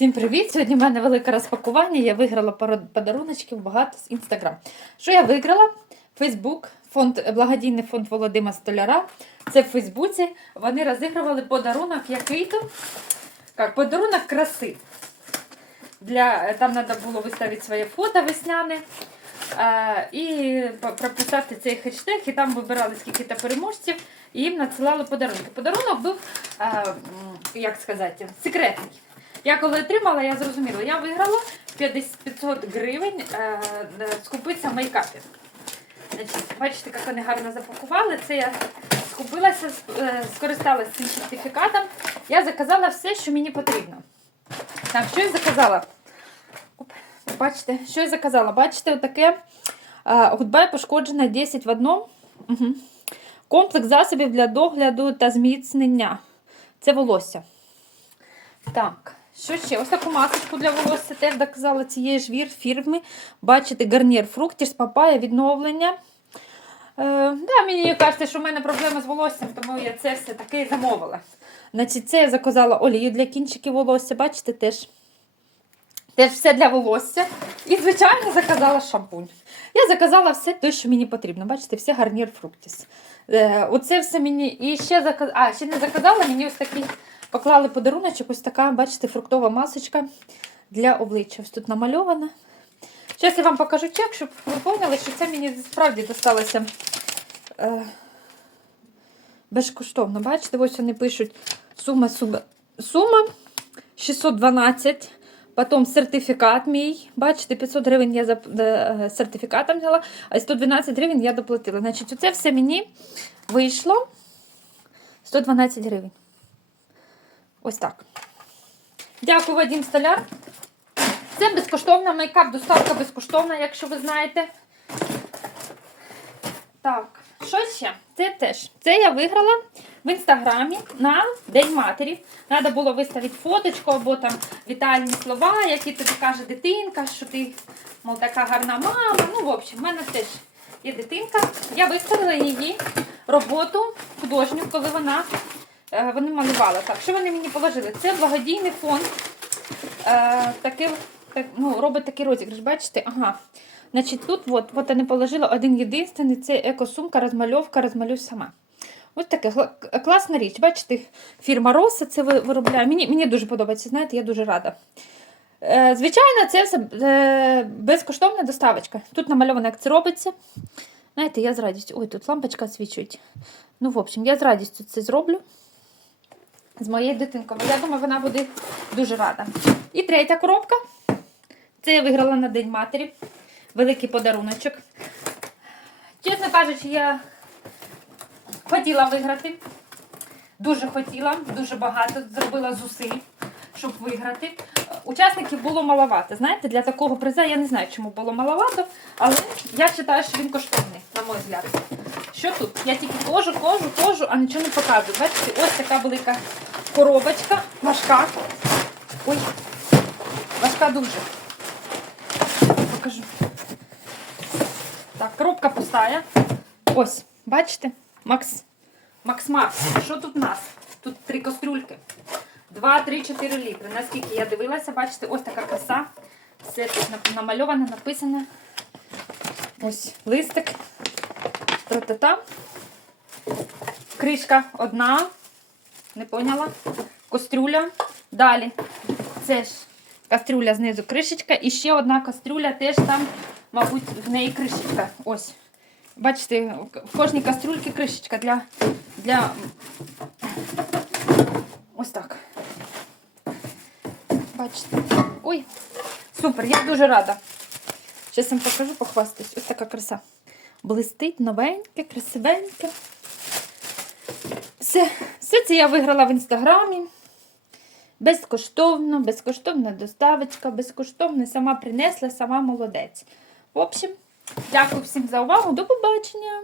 Всім привіт! Сьогодні в мене велике розпакування. Я виграла подаруночків багато з Інстаграм. Що я виграла? Фейсбук, фонд, благодійний фонд Володима Столяра. Це в Фейсбуці. Вони розігрували подарунок який-то. Як, подарунок краси. Для, там треба було виставити своє фото весняне. е, і прописати цей хештег, і там вибирали скільки-то переможців, і їм надсилали подарунки. Подарунок був, м, як сказати, секретний. Я коли отримала, я зрозуміла, я виграла 50 500 гривень е, е, скупитися мейкапів. Значить, бачите, як вони гарно запакували. Це я скупилася, е, скористалася цим сертифікатом. Я заказала все, що мені потрібно. Так, що я заказала? Бачите, що я заказала? Бачите, отаке гудбай пошкоджене 10 в одному. Угу. Комплекс засобів для догляду та зміцнення. Це волосся. Так, що ще? Ось таку масочку для волосся теж доказала цієї ж вір фірми. Бачите, гарнір фруктів, папая, відновлення. Е, да, мені кажеться, що в мене проблеми з волоссям, тому я це все таки замовила. Значить, це я заказала олію для кінчиків волосся, бачите, теж. Теж все для волосся. І, звичайно, заказала шампунь. Я заказала все те, що мені потрібно. Бачите, все гарнір фруктіс. Е, оце все мені. І ще заказ... А, ще не заказала, мені ось такий поклали подаруночок, ось така, бачите, фруктова масочка для обличчя. Ось тут намальована. Зараз я вам покажу чек, щоб ви поняли, що це мені справді досталося е, безкоштовно. Бачите, ось вони пишуть сума, сума, сума 612. Потім сертифікат мій. Бачите, 500 гривень я за е, сертифікатом взяла, а 112 гривень я доплатила. Значить, оце все мені вийшло 112 гривень. Ось так. Дякую, Вадим Столяр. Це безкоштовна мейкап, доставка безкоштовна, якщо ви знаєте. Так, що ще? Це теж. Це я виграла в інстаграмі на День матері. Треба було виставити фоточку або там вітальні слова, які тобі каже дитинка, що ти, мов, така гарна мама. Ну, в общем, в мене теж є дитинка. Я виставила її роботу художню, коли вона вони малювала. Так, що вони мені положили? Це благодійний фонд. Е, такий, так, ну, робить такий розіграш, бачите? Ага. Значить, тут от, от вони положили один єдиний, це екосумка, розмальовка, розмалюй сама. Ось таке класна річ. Бачите, фірма Роса це виробляє. Мені, мені дуже подобається, знаєте, я дуже рада. Е, звичайно, це все е, безкоштовна доставочка. Тут намальовано, як це робиться. Знаєте, я з радістю. Ой, тут лампочка освічують. Ну, в общем, я з радістю це зроблю з моєю дитинкою. Я думаю, вона буде дуже рада. І третя коробка. Це я виграла на День матері. Великий подаруночок. Чесно кажучи, я хотіла виграти. Дуже хотіла, дуже багато зробила зусиль, щоб виграти. Учасників було маловато. Знаєте, для такого приза я не знаю, чому було маловато, але я вважаю, що він коштовний, на мой взгляд. Що тут? Я тільки кожу, кожу, кожу, а нічого не показую. Бачите, ось така велика коробочка, важка. Ой, важка дуже. Покажу. Так, коробка пустая. Ось, бачите? Макс. Макс Макс. Що тут у нас? Тут три кастрюльки. 2, 3, 4 літри. Наскільки я дивилася, бачите, ось така краса. Все тут нап- намальовано, написано. Ось листик. Тра-та-та. Кришка одна. Не поняла. Кастрюля. Далі. Це ж кастрюля знизу кришечка. І ще одна кастрюля теж там, мабуть, в неї кришечка. Ось. Бачите, в кожній кастрюльці кришечка для. для... Ось так. Бачите. Ой, супер, я дуже рада. Зараз вам покажу, похвастаюсь. Ось така краса. Блистить, новеньке, красивеньке. Все, все це я виграла в інстаграмі. Безкоштовно, безкоштовна доставочка, безкоштовно сама принесла, сама молодець. В общем, дякую всім за увагу. До побачення!